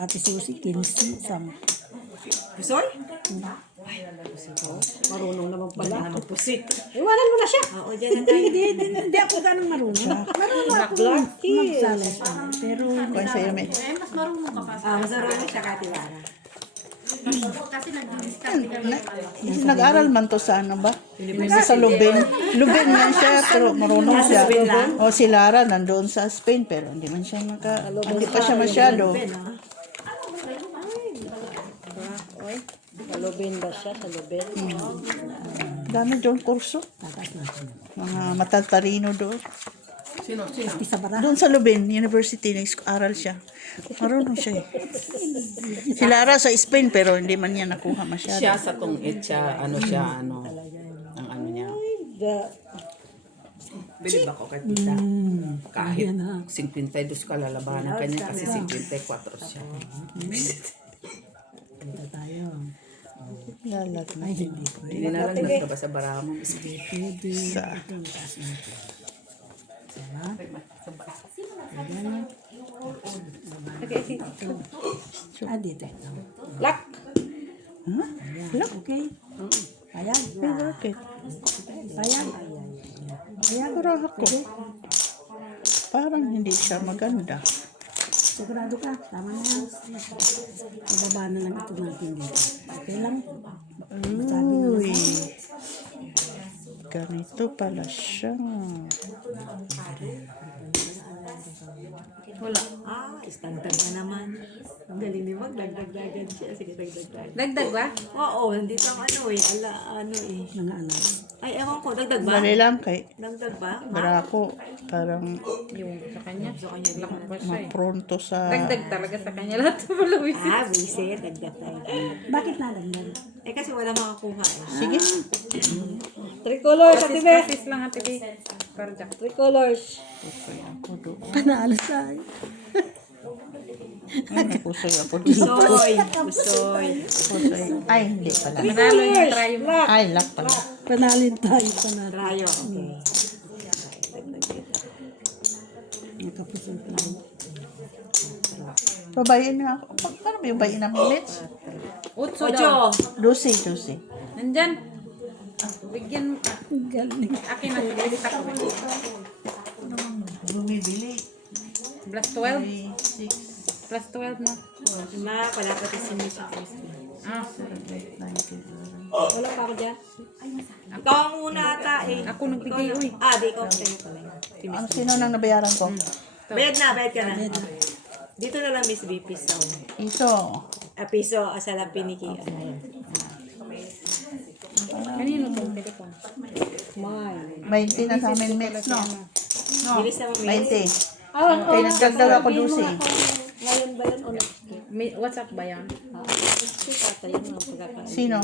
Ate Susi, 15, Sam. Pusoy? Marunong naman pala. Hindi naman pusit. Iwanan mo na siya. Oo, dyan na tayo. Hindi ako ganun marunong. Marunong ako magsalas. Pero, Kung sa iyo, Mas marunong ka pa. Mas marunong siya, Katiwara. Kasi nag-discount ka. nag-aral man to sa ano ba? Sa Lubin. Lubin man siya, pero marunong siya. O si Lara nandoon sa Spain, pero hindi man siya hindi pa siya masyado. Sa Lubin ba siya? Sa Lubin? Dami doon kurso. Mga matatarino doon. pati sa bara. Doon sa Lubin University, nag-aral siya. Marunong siya eh. Si Lara sa Spain, pero hindi man niya nakuha masyado. Siya sa tungit siya, ang ano niya. Bilib ako kay tita. Kahit 52 kalalabanan kanya kasi 54 siya. Dito tayo. Lalat na. Ay, hindi ko. Hindi na lang nagkaba sa baramo. Sa Dito. Lock! Look, Okay? Ayan. bakit? Ayan. Ayan. Pero ako, parang hindi siya maganda. Sigurado ka. Tama na yan. Ibaba na lang ito natin dito. Okay lang. Uy, ganito pala siya. Wala. Istagdag na naman. Ang galing ni Mag, dagdag-dagan siya. Sige, dagdag-dagan. Dagdag ba? Oo, nandito ang ano eh. Mga anak. Ay, ewan ko, dagdag ba? Dali lang kay Dagdag ba? Barako, parang Yung sa kanya. Sa kanya din. Pa siya eh. mapronto sa... Dagdag talaga sa kanya lahat ng followers. Wisit, dagdag tayo. Bakit nadagdag? Eh, kasi wala makakuha eh. Sige, Tricolor sa tibe! Practice lang ate B. Cardiac. Tricolors. Panalo tayo. pusoy ako dito. Pusoy. Pusoy. Pusoy. Ay, hindi pala. Manalo yung try mo. Ay, lock pala. Panalin tayo. Panalo. Rayo. Okay. Nakapusong tayo. Pabayin na ako. Paano ba yung bayin ng minutes? Utso daw. Ocho. Lucy. Nandyan. Bigyan. Galing. Akin na. Bilit ako. Bumibili. Plus 12. 6, Plus 12 mo. Ma, pala pati si Misha Crispin. Ah. 19. Wala pa ako dyan. Ikaw ang una ata eh. Ako nagbigay, Ikaw na. uy. Di ikaw kayo pala. Si Miss. Ang sino nang nabayaran ko? Bayad ka na. Dito na lang Miss B, piso. Iso. Piso, salapi ni Kia. Kanino itong telepon? Mine. 20 na sa amin minutes, no? No, Bilis naman, Miss. 20. Kaya nagdagdag ako Lucy. Ngayon ba yun o next week? WhatsApp ba yan? Next week ata yun ang pagkakain. Sino?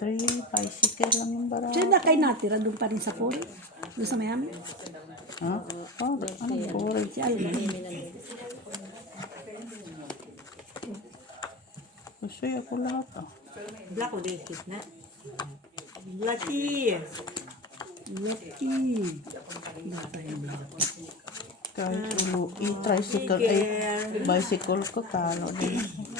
Three bicycle lang yung barang. Diyan na kayo natira doon pa rin sa Puri. Doon sa Miami. Ha? Oh, ano boring. Si Alma. Gusto ako lahat ah. Black o dekit na? Lucky. Lucky. Wala tayong lucky. Kahit tricycle, ay bicycle ko, talo din ako.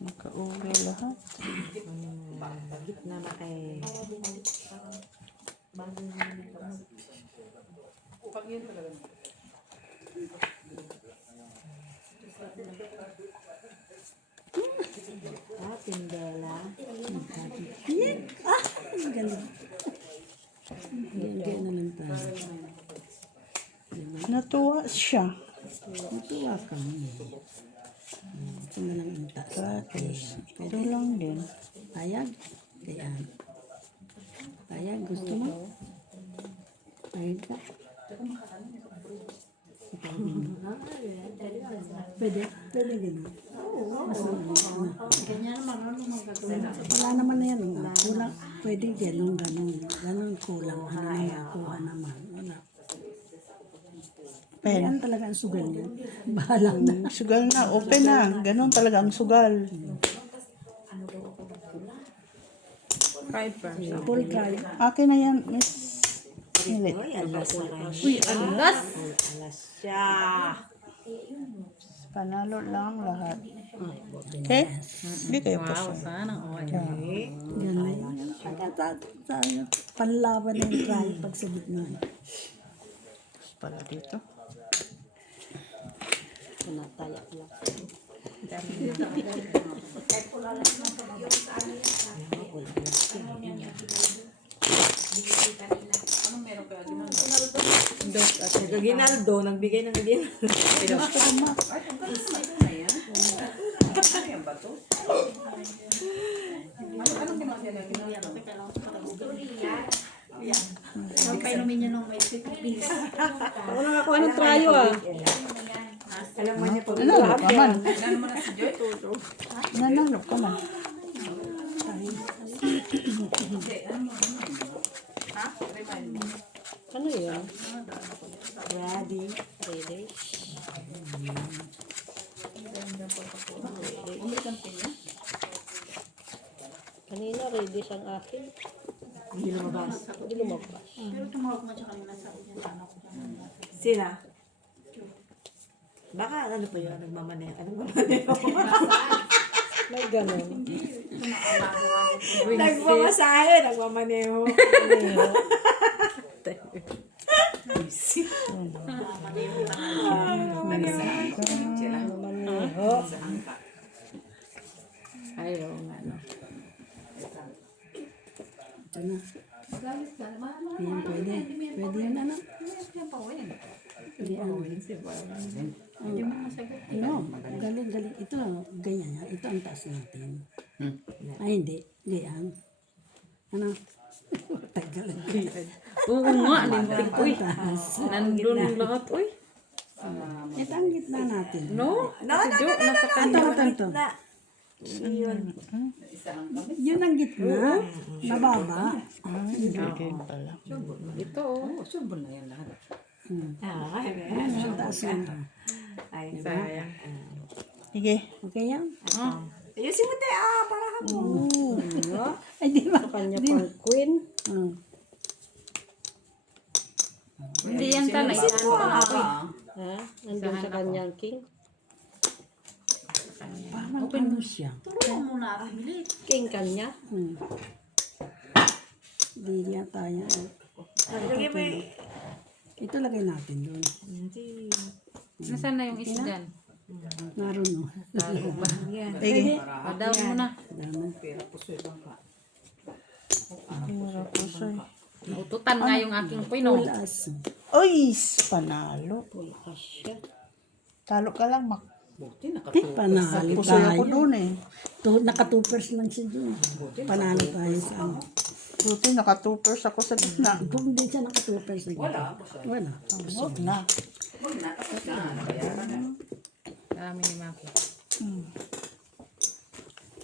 Nakauwi lahat. Gitna na kay... Tindela. Ang galing. Hindi na lang tayo. Natuwa siya. Natuwa kami. Ito na lang ang taas. Ito lang din. Payag. Kaya. Payag. Gusto mo? Payag ka. Pwede? Pwede gano'n. Mas wala naman na yan. Kulang. Pwede gano'n, gano'n. Gano'n kulang. Ano na nakuha naman. Wala. Pen. Yan talaga ang sugal niya. Bahala na. Sugal na, open na. Ganon talaga ang sugal. Try first. Full try. Akin na yan, Miss Mili. Uy, alas na kayo. Uy, alas! Alas siya. Panalo lang lahat. Okay? Hindi kayo Wow, pasok. sana all. Ganun. Panlaban na yung try pag sa gitna. Pala dito. Pinatayak lang. Ginaldo, nagbigay ng Ginaldo. Ako nakakuha ng trayo ah. Nanalo ka man. Nanalo ka man. Ano yun? Ready. Ready. Kanina ready siyang akin. Hindi lumabas. Hindi lumabas. Sila? Baka ano pa yun? Nagmamaneho. Anong mamaneho? May ganun. Nagmamasahe. Nagmamaneho. Ayaw nga, no. Ito na. Ayan, pwede. Pwede yun, ano? Hindi, ano? Galing, galing. Ito, ganyan yan. Ito ang taas natin. Ay, hindi. Ganyan. Ano? Tagal. Oo nga, lintik. Uy, Taas. nandun lahat. Uy, Ito ang gitna natin. no? No, Si Jo, nasa Ito, kanya. ito, ito. Yun ang gitna. Mababa. Okay pala. Ito, oh. Subol na yan lahat. Ang taas yan. Ay, Sayang. Sige. Okay yan? ayusin mo tayo. Para ako. Ay, di ba? Di ba? Queen. Hindi yan ta, naisip ko na ako. Ha? Nandun sa kanyang king. Parang ano siya? King kanya. Hindi yan tayo. Lagay mo yung... Ito lagay natin doon. Hindi. Nasaan na yung isa dyan? Naroon, no? Sige. Padaw mo na. Dami. Naututan nga yung aking pino. Pulas. Uy, panalo. Asya. Talo ka lang, Mak. Buti Panalo Pusoy ako tayo. doon eh. Naka-2% lang siya doon. Panalo tayo sa ano. Buti naka-2% ako sa gitna. Kung hindi siya naka-2% wala. Wala. Huwag na. Dami ni Maki.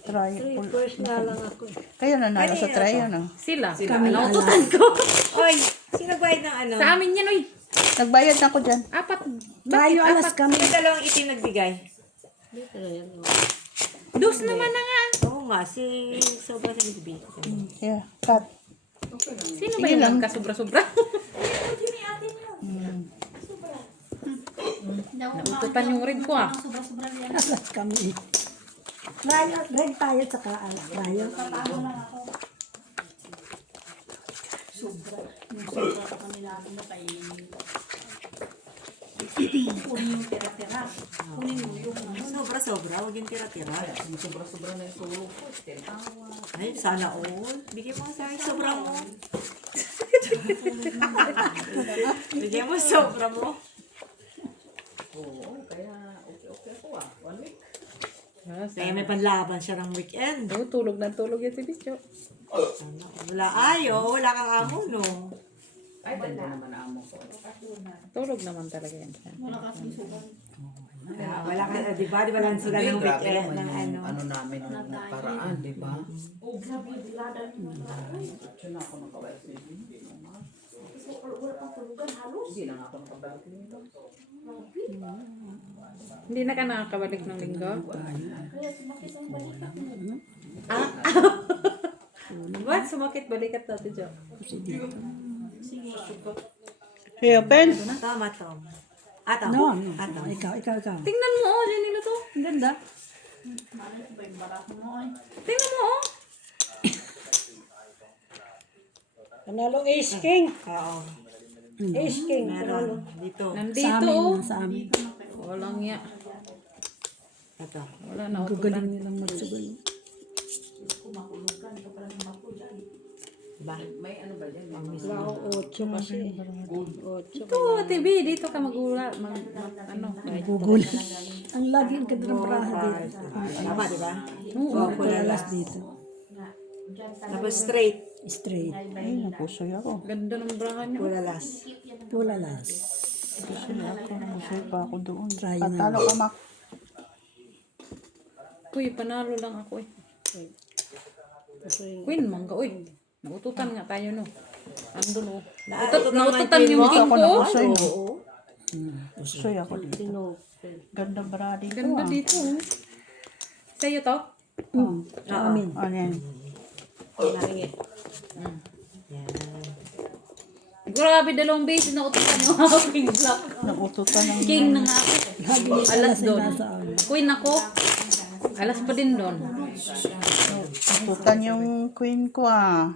Triple. First na lang ako. Kaya nanalo sa try, ano? Sila. Kami Naututan ko. Oy, sino bayad ng ano? Sa amin yan, uy. Nagbayad na ako dyan. Apat. Tayo alas kami. May dalawang itim nagbigay. Dos naman na nga. Oo nga, si Sobra sa nagbigay. Yeah, cut. Sino ba yung nagkasobra-sobra? Naututan yung red ko ah. Alas kami. Red tayo tsaka tayo. Sobra-sobra, huwag yung tira-tira. Sobra-sobra na yung tulog ko. Ay, sana all. Bigyan mo sa akin sobra mo. Bigyan mo sobra mo. Oo, kaya okay ako ah. 1 week. Kaya may panlaban siya ng weekend. Oh, tulog na tulog yan si Bicho. Wala ayo, wala kang amo, no? Ay, ganda naman amo ko. Tulog naman talaga yan. Wala ka, di ba? Di ba lang sila ng Grabe weekend naman ng yung ano? ano namin nung nakaraan, di ba? Siya na ako nakawala sa hindi naman. Hindi lang ako nakabalik dito. Hindi na ka nakakabalik ng linggo? Ba't sumakit balikat natin dyan? Kasi dito. Hey, open. Tama, Tom. Ato. No, no. Ato. Ikaw. Tingnan mo, oh. Yan nila to. Ang ganda. Tingnan mo, oh. Panalo Ace King. Oo. Ace King. Meron. Dito. Sa Nandito, amin, oh. sa amin. Walang ya. Ito. Wala na. Gugaling nilang magsugal. Ba? Wala ako 8 kasi. 8. Ito, TV. Dito ka magula. Ano? Gugul. Ang lagi ang ganda ng braha dito. Tama, di ba? Oo, pulalas dito. Tapos straight. Straight. Ay, napusoy ako. Ganda ng braha niyo. Pulalas. Pulalas. Napusoy ako. Napusoy pa ako doon. Try na. Tatalo ka, Mac. Kuy, panalo lang ako eh. Queen, mangga. Uy, naututan nga tayo no. Andun oh. Naututan yung king Ako ko. napusoy, no? Oo. Napusoy ako dito. Ganda bra dito, Ganda ah. dito oh. Sa'yo to? Sa amin. Ano yan? Yan. Grabe, dalawang beses naututan yung aking black. Nakututan ng... King na nga ako. Alas doon. Nasa amin. Queen ako. Alas pa din doon. Nakututan yung queen ko, ah.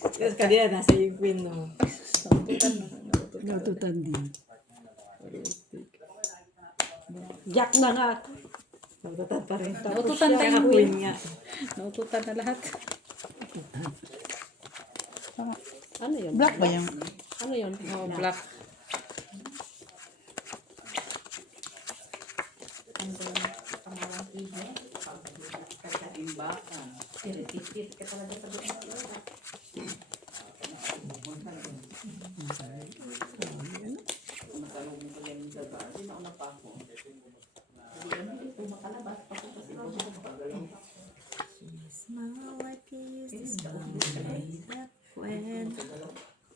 Tapos kanina nasa yung queen mo. Natutan din. Jack na nga. Naututan pa rin. Naututan tayo Kaya yung queen queen. nga. Naututan na lahat. Ano yun? Black ba yung... Ano yun? Oh, black.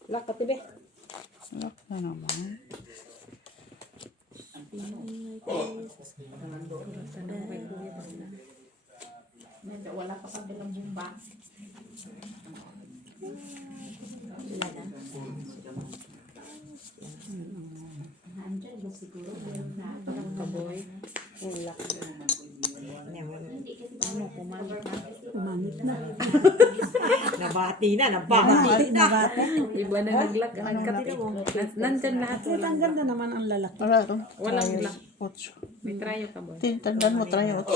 Black ka, tibe. Black na naman. Umangit na. Nabati na, nabati na. Nabati. Iba na nag-lock. Nandyan lahat. Ang ganda naman ang lalaki. Wala ito. Walang black. 8. May trayo ka boy. Tandaan mo, try 8.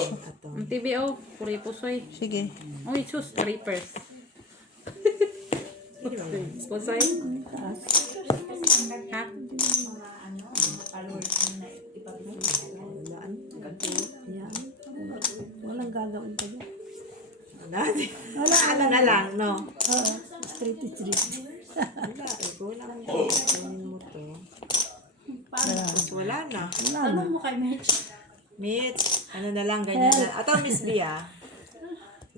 Ang TVO, puri pusoy. Sige. Uy, sus, trippers. Pusoy? Ha? Yan. Walang gagawin pa dyan. Ano na lang, no? Oo. Straight to straight. Wala, ikaw lang. Kunin mo to. Tapos wala na. Wala na. Mitch, ano na lang, ganyan na. Ato, Miss Bia.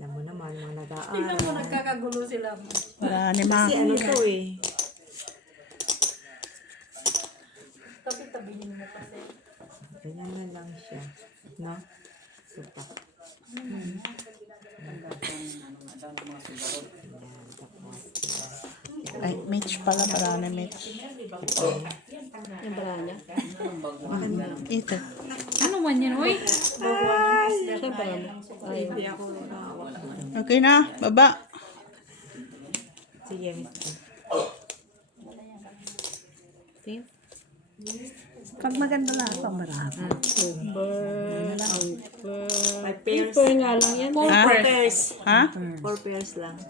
Alam mo naman, mga nag-aaral. Nagkakagulo sila. Wala ni Mac. Kasi ano to eh. Tabi-tabihin mo kasi. Ganyan na lang siya. No? Super. Ay, Mitch pala. Para na Mitch. Yung bala niya. Ito. Ano man yan, uy? Siyempre ano. Ay, Hindi ako nakawak. Okay na. Baba. Sige, Miss. Pag maganda lang ito, marami. Five pairs. Super nga lang yan. Four pairs. Ha? 4 pairs lang.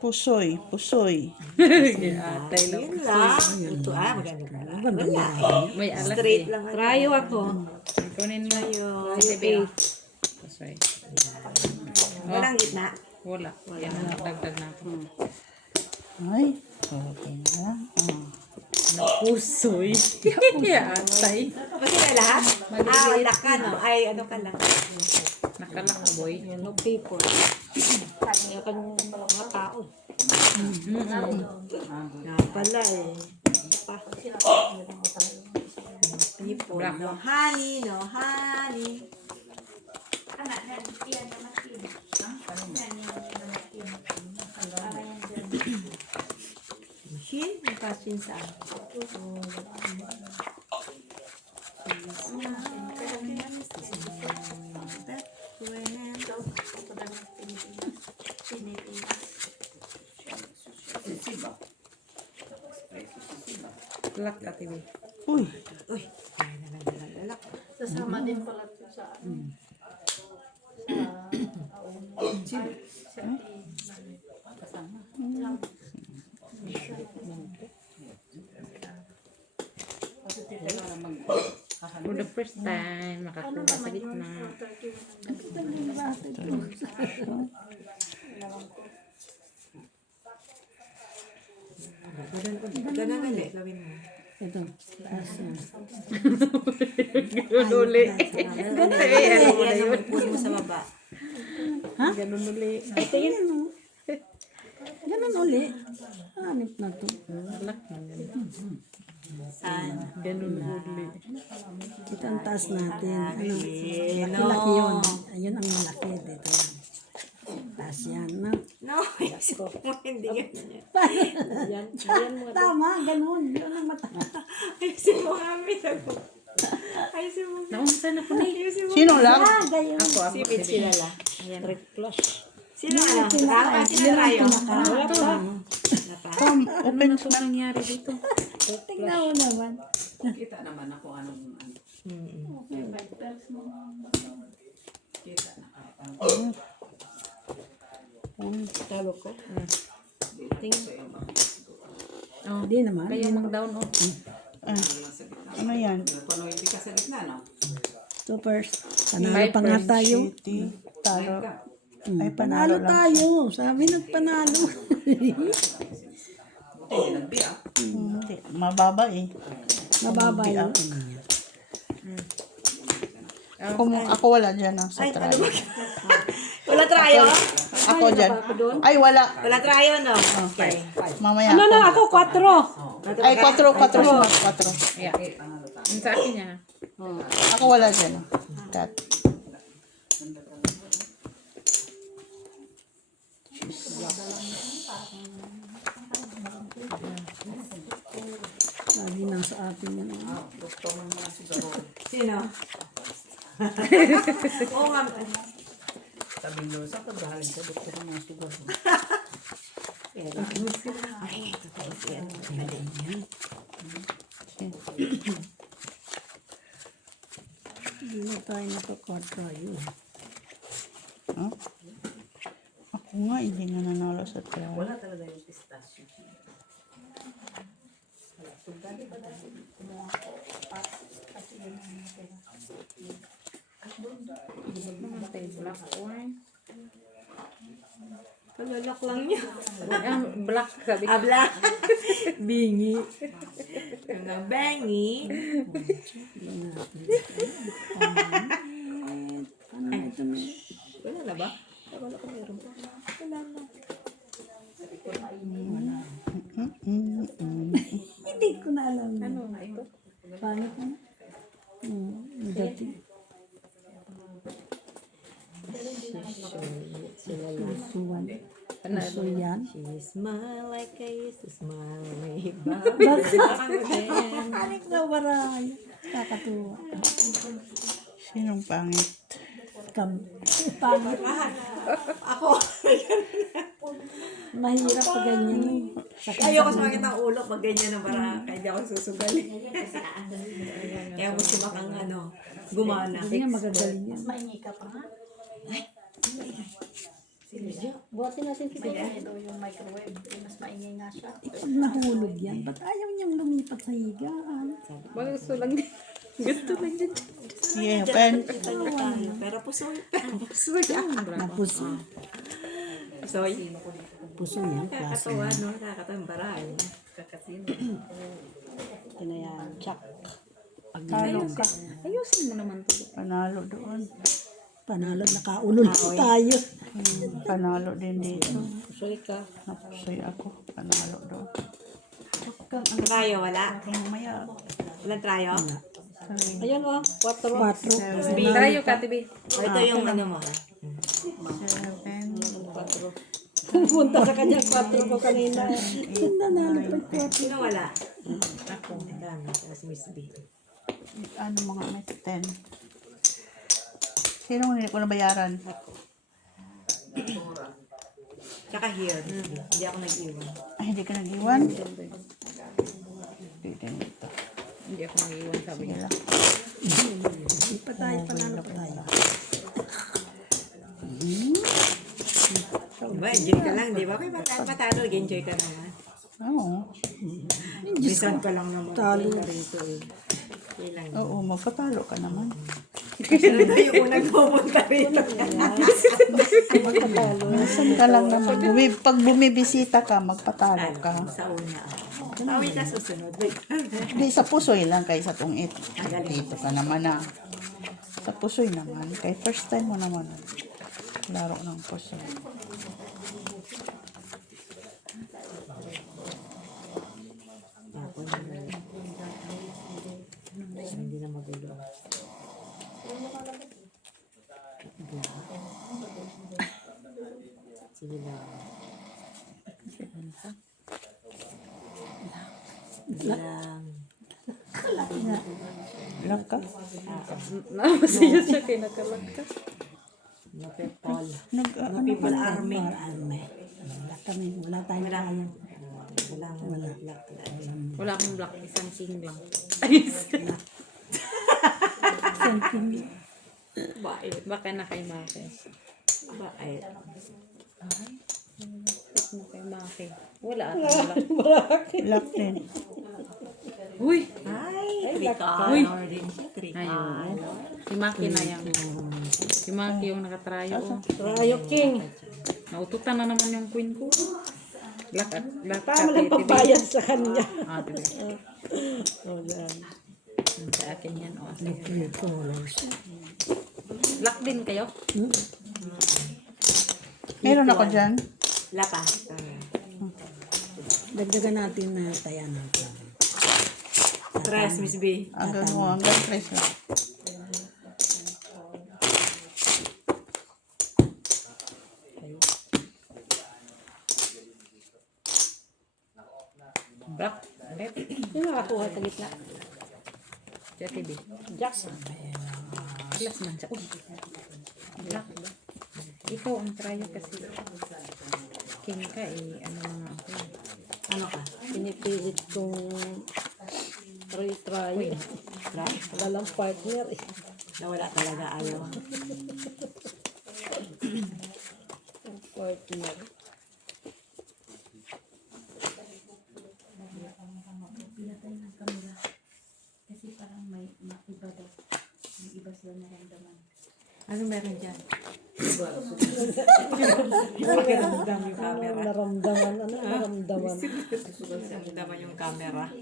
Pusoy. Pusoy. Atay lang. Yun lang. Ito, maganda pala. Wala. May alas Straight eh. lang. Trayo ako. Kunin mo. Tayo. TVO. Pusoy. Walang gitna. Wala. Yan, dagdag na ako. Ay. Okay na. Pusoy. Atay. Kasi na lahat? Wala ka, no? Ay, ano ka lang. Nakalak ka, boy. Yan, no people. Kaya ka ng mga tao. Nga pala eh. People. Black. No honey, no honey. Catching sa Lak Ate B. Uy, Uy, kaya na lang dalag. Sasama din pala ito sa For the first time, makakuha sa gitna. Ganun ulit, gawin mo. Ito, taas yan. Uli. Pull mo sa baba. Ganun uli. Ganun uli. Hanip na to. Lak man yan. Saan? Ganun uli. Ito ang taas natin. Ano? No. Malaki yun. Ayun ang malaki. Dito yan. Taas yan. No? No, hindi ganyan. Tama, ganun. Yun ang mata. Ayusin mo kami. Ayusin mo. Naunsa na ko na. Ayusin mo. sino lang? Ako, Si Mitch kilala. plus. Sino ano? Tama, sino tayo? Wala pa. Ano na ito nangyari dito? Tingnan mo naman. Kita naman ako anong ano. Kita na ako. Talo ko. Oh, Hindi naman. kaya mang down oh. Ano yan? Kung hindi ka sa gitna, no? So first, panalo pa nga tayo. City, Taro. Ay, panalo tayo. Sabi nagpanalo. Hindi, nagbiya. Hindi, mababa eh. Mababa yun. Ako wala dyan sa try. Wala trayo? Ako dyan. Ay, wala. Wala trayo, no? Okay. Mamaya. Ano na ako? 4. Ay, 4 4. Yeah. Yung sa akin niya. Ako wala dyan. Cut. Lagi nasa atin yan. Sino? Oo nga. Sabi nyo, sa pagdahalin ka, doktor ang mga siguro. Ay, totoo yan. Hindi na tayo nakakwatro yun. Huh? Ako nga, hindi nga nanalo sa try. Wala talaga yung pistasyo. Naman tayo black one. Palalak lang niya. Black sabi ko. Abla. Bingi. Mga bangi. Ano na ito na? Wala na ba? Wala ko meron pa. Wala na. Hindi ko na alam. Ano nga ito? Pangit na. Dati. Suwan. So yan. She smile like I used to smile way back. Anik na baray. Kakatuwa. Sinong pangit? Pangit. Ako. Mahirap pa ganyan. Ayoko sumakit ang ulo pag ganyan na bara. Kaya di ako susugali. Kaya mo sumakang ano, gumana. Hindi nga magagaling yan. Maingi ka pa nga. Buhatin natin kita ito yung microwave. Mas maingay nga siya. Pag nahulog yan, ba't ayaw niyang lumipat sa higaan? Wala gusto lang din. Gusto lang din. Yeah, pen. Pero puso. Puso yan. Napuso. Pusoy. Puso yan. Klase. Kakatawa, no? Kakatawa yung bara. Kakasino. Ito na yan. Tsak. Ayusin mo naman to. Panalo doon. Panalo, nakaulol tayo. Panalo din dito. Pusoy ka. Napusoy ako. Panalo doon. Trayo, wala? Mamaya. Walang trayo? Ayan o. 4. Tayo ka, Tibi. O, ito yung ano mo. 7. Pumunta sa kanya 4 ko kanina. Nanalo pa 4. Sino wala? Ako. Dami. Tapos Miss B. Ano mga may 10. Sino hindi ko nabayaran? Tsaka here, Miss B. Hindi ako nag-iwan. Ay, hindi ka nag-iwan? Hindi din ito. Hindi ako nag-iwan, sabi niya. Hindi pa tayo, panalo pa tayo. Diba, enjoy ka lang, di ba? Kaya patalo, enjoy ka naman. Oo. Minsan pa lang naman. Talo. Rito eh. Kailan. Oo, magpatalo ka naman. Sino na yung unang pumunta rito? Minsan ka lang naman. Pag bumibisita ka, magpatalo ka. Sa una. Tawi ka susunod. Hindi, sa pusoy lang kay sa tungit. Magaling. Dito ka naman na. Sa pusoy naman. Kay first time mo naman. Laro ng pusoy. Hindi na magulo. Sige lang. Lang. Lang ka? Namasaya siya kay nakalag ka. Napepol. People army. Wala kami, wala tayong Wala. kaya. Wala. Wala akong black, isang king lang. Bakit? Baka na kay Maki. Bakit? Bakit na kay Maki? Wala at black. Lock din. Uy! Ay, tricolor din siya. Tricolor. Si Maki na yan. Si Maki yung nakatrayo. Oh. Rayo King. Naututan na naman yung queen ko. Black at black. Tama lang papayan sa kanya. Ah, diba? Sa akin yan. Oh, black din kayo? Meron ako dyan. Lapa. Dagdagan natin na taya ng plan. Tres, Miss B. Hanggang 3 lang. Black. Ulit. Sino nakakuha sa gitna? Siya TV. Jackson. Plus man siya. Uy. Black ba? Ikaw ang trayo kasi. King ka eh. Ano nga ako. Ano ka? Pinipilit kong try. Wala lang partner eh. Nawala talaga ayaw. Partner. Ano meron dyan? Pakiramdam yung camera. Naramdaman, ano naramdaman? Naramdaman yung camera.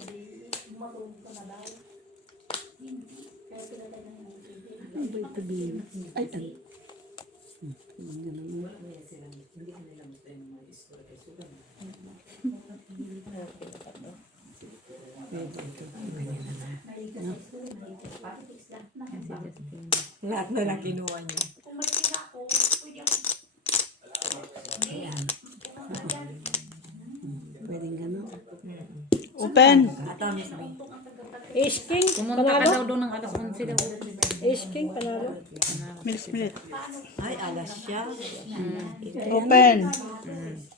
Ano ba ito din? Ay, ano? Lahat na lang kinuha niyo. Pwedeng gano'n. Open. Ato, Miss B. Ace King, Pumunta ka daw doon ng alas 11 daw. Ace King, panalo. Milit. Ay, alas siya. Open.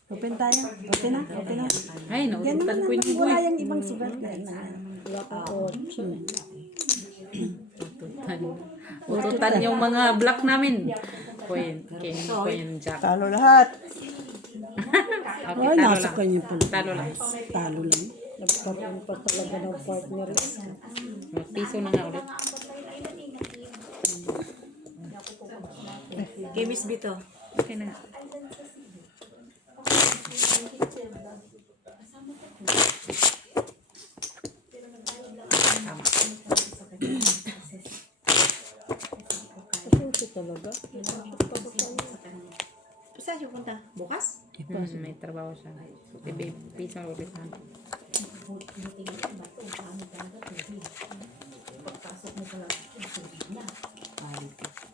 Open tayo. Open na, open na. Ay, naututan ko yung Wala yung ibang sugat na wala pa Ututan yung mga black namin. Queen, king, queen, jack. Talo lahat. Okay, Ay, talo nasa lang. kanya pala. Talo lang. Talo lang. Nagkaroon pa talaga ng partner. Piso na nga ulit. Kay Miss B to. Okay na nga. Kasi talaga. Saan siya punta? Bukas? May trabaho siya. Piso na ulit.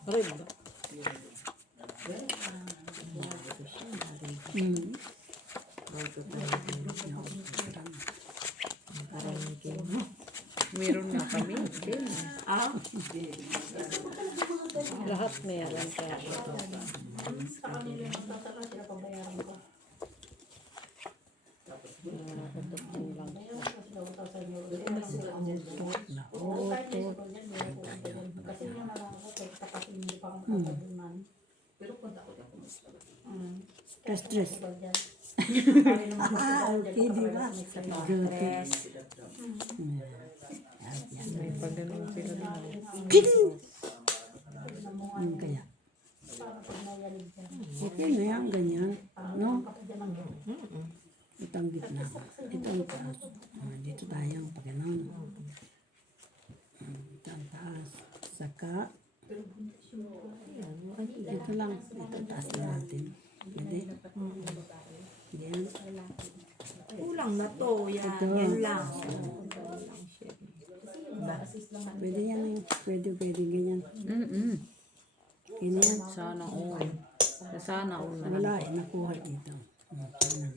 Aray ba? Meron na kami. Ah? Lahat meron ka. Stress. Okay, di ba? Guilty. May pagano'n sila din. Kaya. Okay na yan, ganyan. No? Ito ang gitna. Ito ang taas. Dito tayo, pag gano'n. Ito ang taas. Saka, ito lang. Ito taas na natin. Pwede. Yan. Kulang na to. Yan. Ito. Yan lang. Pwede yan. Pwede ganyan. Ganyan. Sana all. Sana all na. Wala eh, nakuha dito. Yan.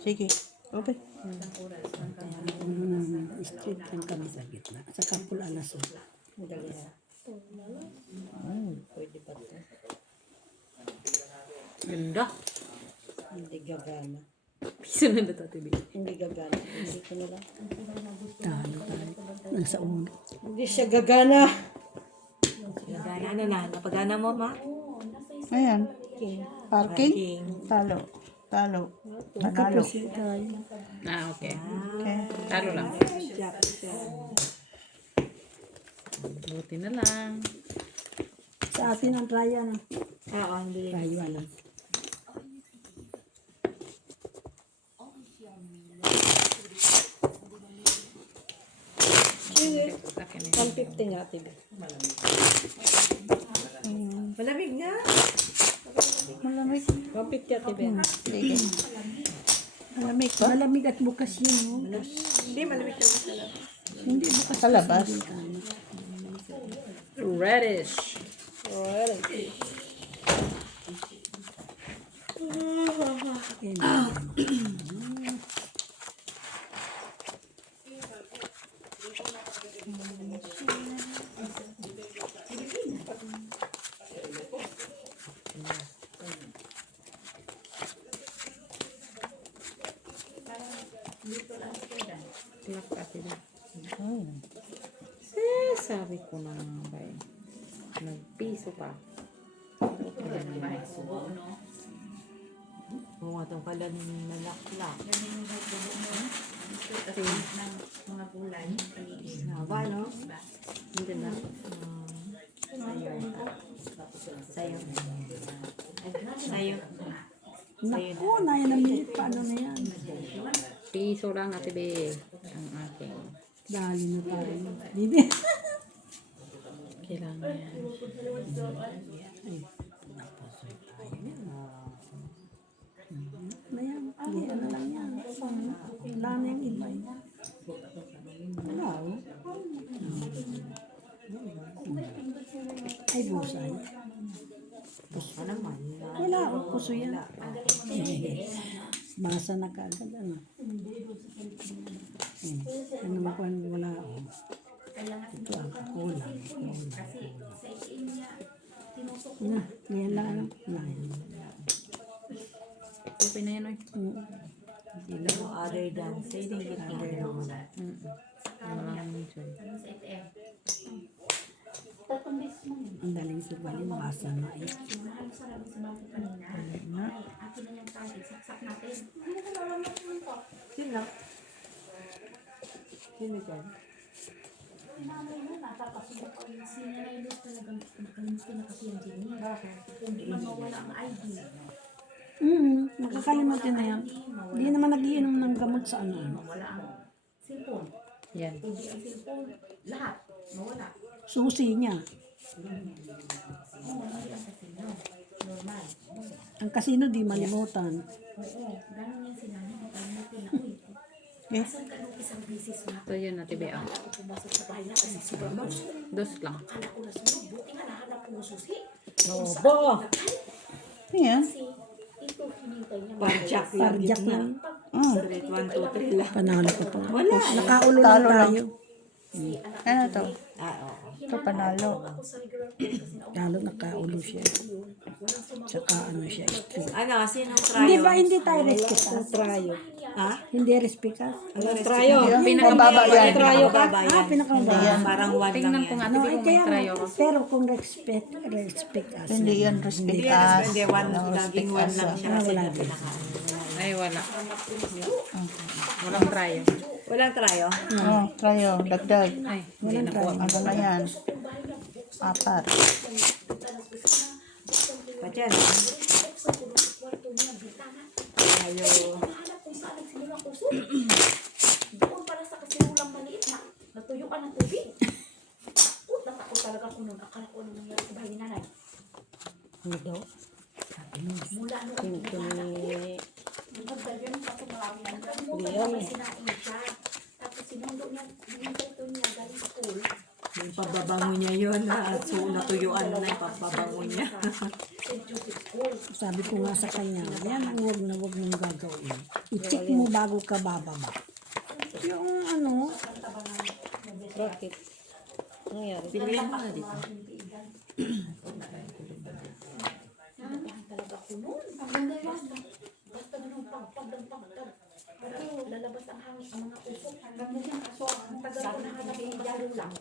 Sige. Okay. Ulo namin, straight lang kami sa gitna. Sa kapul alas. Ganda. Hindi gagana. Piso na na tayo. Hindi gagana. Hindi ko na lang. Talo tayo. Nasa ulo. Hindi siya gagana. Gana, ano na? Napagana mo, ma? Ayan. Parking. King. Talo. Talo. Nanalo. Nakaproceed tayo. Okay. Okay. Talo lang. Jack. Buti na lang. Sa atin ang traya na. Oo, hindi. Tayo alam. Laki na 150 nga, tiba. Malamig na. Malamig. 150 nga, tiba. Sige. Malamig ba? Malamig at bukas yun. No? Hindi, malamig na masala. Hindi bukas. Sa labas. Reddish. Tilak ka sila. Sabi ko na nga ba eh. Nagpiso pa. Oo nga itong pala ng nalaklak. Haba, no? Hindi na. Sayo. Sayo. Naku, naya na minute. Paano na yan? Piso lang ate be. Ang aking. Dali na tayo. Hindi. Kailangan yan. Na yan. Hindi, ano lang yan. Wala na yung iba. Wala, oh. Ay, busay. Ano naman? Wala, oh. Puso yan. Basa na kaagad, ano. Ano mo kung wala, oh. Ito ang kulang. Na, ngayon lang, ano. Okay na yan oy. Hindi lang mo other than saying it naman. Walang minsan. Ang daling subalin, basa na eh. Sino? Sino dyan? Makakalimutin na yan. Hindi naman nagiinom ng gamot sa ano. Yan. Susi niya. Ang kasino di malimutan. Okay. So yun ate be. Dos lang. Bo! Ayan. Parjak lang. Parjak lang. Straight 1, 2, 3 lang. Panalo ko pa. Wala. Nakaulo lang Talo lang. tayo. Ano to? Oo. Ito panalo. Lalo nakaulo siya. Tsaka ano siya, straight. Ano, sinong Hindi trayo? ba hindi tayo respikas? Trayo. Ha? Hindi respikas? Ano, trayo? Mababa yan. Trayo ka? Baba yan. Pinakamababa. Parang 1 lang Tingnan ko yan. nga, No, di ay ba may kaya trayo nga. ka? Pero kung respikas. Hindi yan Hindi, respikas. hindi, 1, laging 1 lang siya kasi wala na din. Ay, wala. Walang trayo. Walang trayo? Oh, trayo, dagdag. Ay, hindi na po. Ano na yan? 4. Patyan. Trayo. Doon para sa kasirulang maliit na natuyuan ng tubig. Natakot talaga ko noon. Akala ko ano nangyari sa bahay ni nanay. Mula noon. Nagdagdag yun kasi marami ang gamot. Sinain siya. Tapos sinundo niya, ito niya galing sa pool. Yung pababango niya yun. So, natuyuan na yung pababango niya. Sabi ko nga sa kanya, yan ang huwag na huwag mong gagawin. I-check mo bago ka bababa. Yung ano, Bakit? Nangyari? Pilihan mo na dito. Talaga ko noon. Ang ganda yun. Basta ganun pagdag. Lalabas ang hangin, ang mga usok. Hanggang na yan. Kaso, ang tagal ko nahanap yung jaro lang.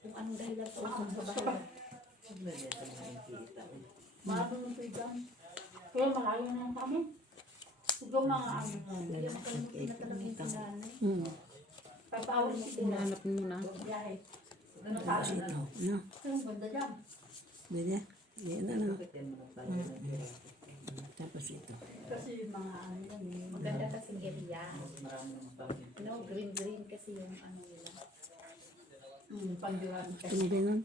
Kung anong dahilan sa usok sa bahay. Maraming ng pigan. Kaya malayo na lang kami. Siguro mga ano. Hindi makalimutin na talaga yung tinanay. Pagpawal si Tina. Hanap mo na. Biyahe. tapos ito. Ano? Ang ganda dyan. Pwede? Yan ano. Tapos ito. Kasi yung mga ano yan eh. Maganda kasi area. No, green kasi yung ano nila. Pangduran kasi. Ito ganun.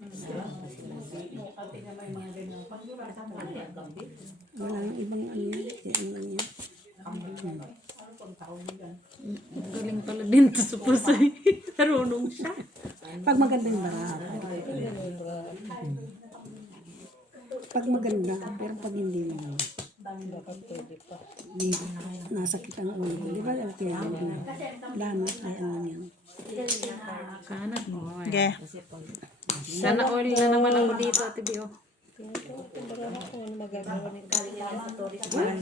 Pati na may mga ganyan. Pangduran sa mga yan. Wala nang ibang ano yan. Yan lang yan. Ano pang taon nila? Galing pala din to sa pusoy. Marunong siya. Pag magandang bara. Pag maganda, pero pag hindi naman. Hindi, nasakit ang ulo. Di ba? Okay, lana, ay ano yan. Kanat mo. Okay. Sana all na naman ako dito, Ate Bio.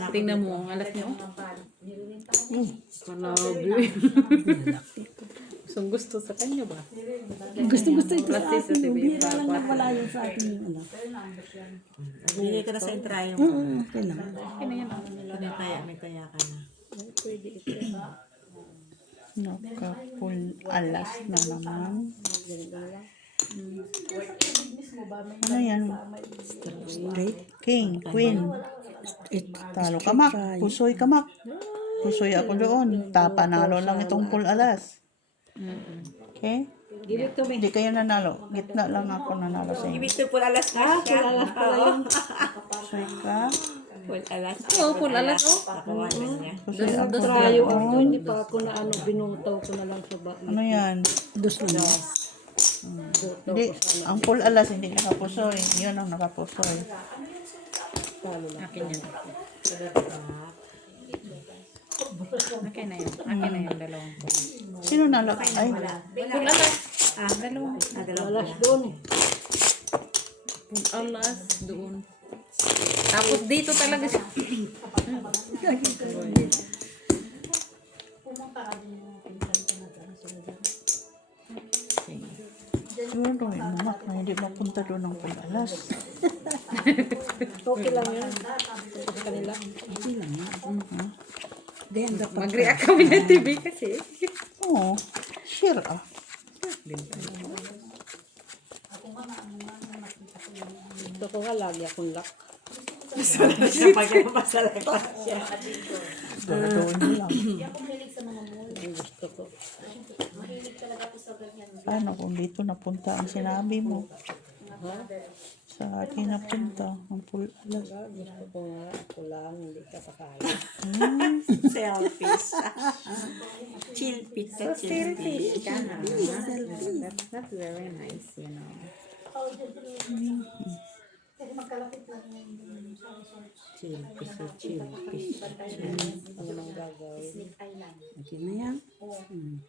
Tingnan mo, ang alas niyo. Palabi. Gusto sa kanya ba? Gusto ito sa Plastic sa atin. TV. Bira lang nagwala yun sa atin yung ano. Bili ka na sa trayo. Okay lang. May taya ka na. Nakapul alas na naman. Ano yan? Straight. King, queen. Talo ka, Mak. Pusoy ka, Mak. Pusoy ako doon. Tapanalo lang itong full alas. Okay? Hindi kayo nanalo. Gitna lang ako nanalo sa inyo. Ibig ko full alas na siya. Pusoy ka. Full alas. Oo, full alas, oh. Nakuha na niya. Pusoy ako Trayo doon. ako, hindi pa ako na ano, binutaw ko na lang sa ba. Ano yan? Dos lang. Hindi. Ang full alas hindi nakapusoy. Yun ang nakapusoy. Akin yan. Akin na yun. Akin na yun, dalawang po. Sino nalo? Ay, Full alas. Dalawang. Alas doon. Full alas doon. Tapos dito talaga siya. siguro doon mo, Mak, na hindi mapunta doon ang full alas. Okay lang yan. Sa kanila. Okay lang. Hindi, ang dapat. Mag-react kami ng TV kasi. Oo. Sure ah. Gusto ko nga lagi akong lock. Siya pag napasalita siya. Doon lang. Gusto ko. Paano kung dito napunta ang sinabi mo? Sa akin napunta ang full alas. Gusto ko nga ako lang, hindi ka pakala. Selfish. Chill pick ka, chill pick. That's not very nice, you know. Pwede magkalapit lang yung Chill, chill. Ano nang gagawin? Snake Island. Okay na yan.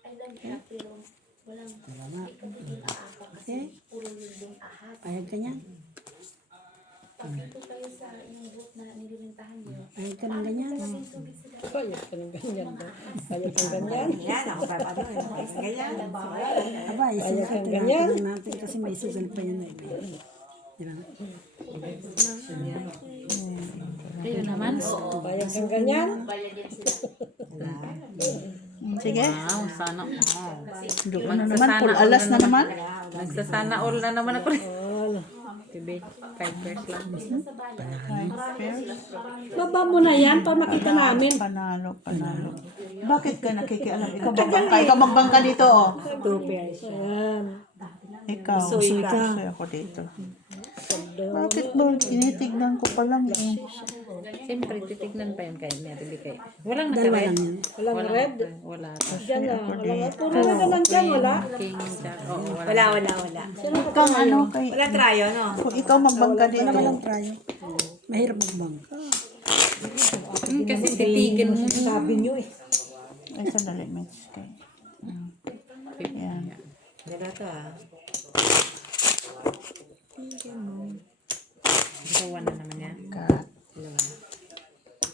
Island siya, pero walang Tama. hindi aapa kasi Okay. puro yun yung ahas. Payag ka niyan. Pag ito kayo sa yung boat na nililintahan niyo, Payag ka ng ganyan. yung tubig sila. Kaya ka ng ganyan ba? Kaya ka ng ganyan? Yan, ako pa pa din. Ganyan. Aba, isip ka tinatanong natin kasi may sugal pa yan eh. Di ba? Ayun naman. Kaya kang ganyan? Bayad din sila. Sige. Wow, sana all. Doon na naman. Full alas na naman. Nagsasana all na naman ako. Tibi, 5 years lang. Baba mo na yan para makita namin. Panalo. Bakit ka nakikialam? Ikaw magbangka. Ikaw magbangka dito, oh. 2 pairs. Ikaw. Soy ako dito. Bakit ba? Tinitignan ko pa lang, eh. Siyempre, titignan pa yun kayo. Meron kayo. Walang Dalawa naka-red. lang yan. Walang red? Wala. Diyan na. Puro na lang dyan, wala. King, jack. Oo, wala. Wala. Kang ano, kay... Wala trayo, no? Kung ikaw magbangka dito. Walang prayo. Mahirap magbangka. Kasi titigil mo. Sabi nyo eh. Ay, sandali, Mitch. Okay. Yan. Wala to, Dalawa na naman yan. Cut.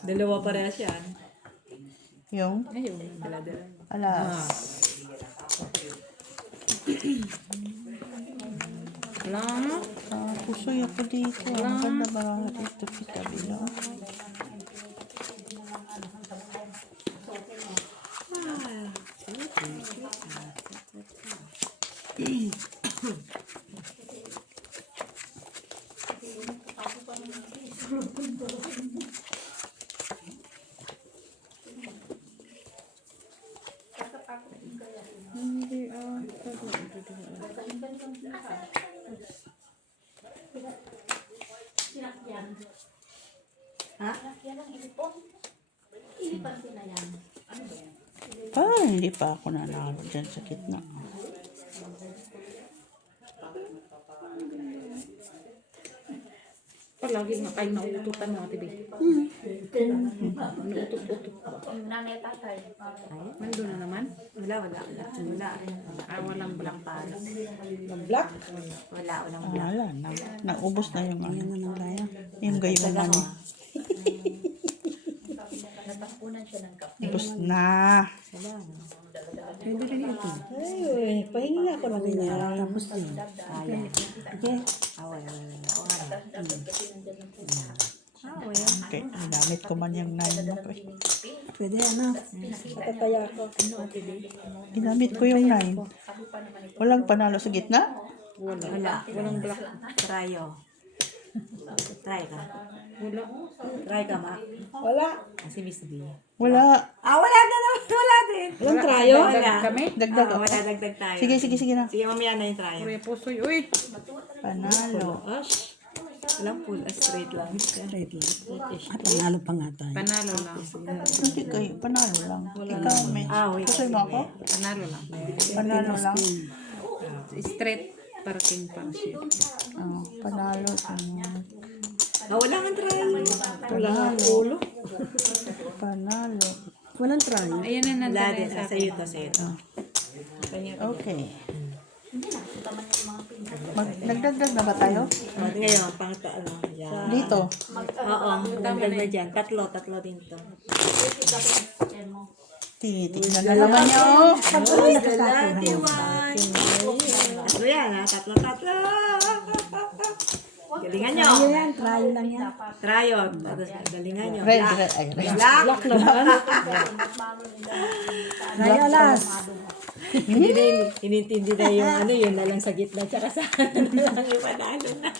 Dalawa parehas yan. Yung Ayun, dala-dala. alas. Wala. Pusoy ako dito. Ang ganda ba ito kita bilo? Yan ang ilipon. Ilipan sila yan. Hindi pa ako nanalo dyan sa gitna. Palagi nga kayo nauututan mo, Ate B. Nauutot-utot. Yung nanay tatay. Nandun na naman. Wala. Walang black pass. Walang Wala na. Naubos na yung ano. Yan na ng laya. Yung gayuman. Natapunan siya ng kape. Ubos na. Pwede rin ito. Pahingi nga ako ng ganyan. Tapos yun. Okay. Okay. Namit ko man yung 9 na to. Pwede ano. Tataya ako. Ginamit ko yung 9. Walang panalo sa gitna? Wala. Walang black. Trayo. Try ka. Wala. Try ka, Ma. Wala. Si Miss B. Wala. Wala na naman. Wala din. Walang trayo? Wala. Kami? Dagdag ako. Wala, dagdag tayo. Sige na. Sige, mamaya na yung trayo. Kuya Pusoy. Uy! Panalo. Walang full, straight lang. Straight lang. Panalo pa nga tayo. Panalo lang. Hindi kayo. Panalo lang. Ikaw, Mitch. Wait. Pusoy mo ako? Panalo lang. Panalo lang. Straight parking pa siya. Panalo. Wala kang trayo. Wala nga ulo. Panalo. Walang try. Ayan na Wala nandun din. sa Sa'yo to, sa'yo to. Okay. Nagdagdag na ba tayo? Ngayon, yan. Dito. Oo, dagdag na dyan. Tatlo din to. Tinitignan na naman nyo. Dati one. Tatlo yan, ha? Tatlo. Galingan nyo. Yan, try lang yan. Trayo. Galingan nyo. Red. Ay, red. Black. Try alas. Hindi na inintindi na yung ano, yun na lang sa gitna. Tsaka sa ano na lang yung panalo na.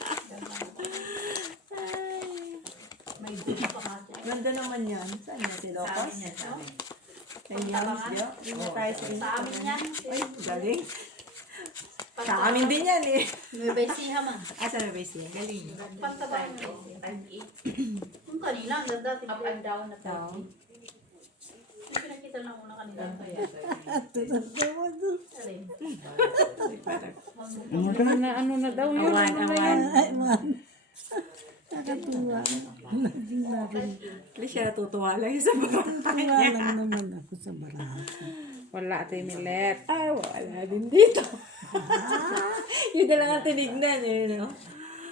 Ganda naman yan. Saan yan? Si Locos? Kay Yams, Bio? Yun na tayo sa amin yan. Ay, galing. Sa amin din yan eh. May basiha man. Asa na base yan? Galing. Pagtabayan ko. 38. Yung kanina, ang ganda. Up and down na 30. Yung pinakita lang muna kanina. ano na daw yun. Awan. Ay, man. Nakakatuwa. Laging narin. At least siya natutuwa lang sa mga Tuwa lang naman ako sa baraha. Wala, Ate Milet. Ay, wala din dito. Yun na lang ang tinignan eh, no?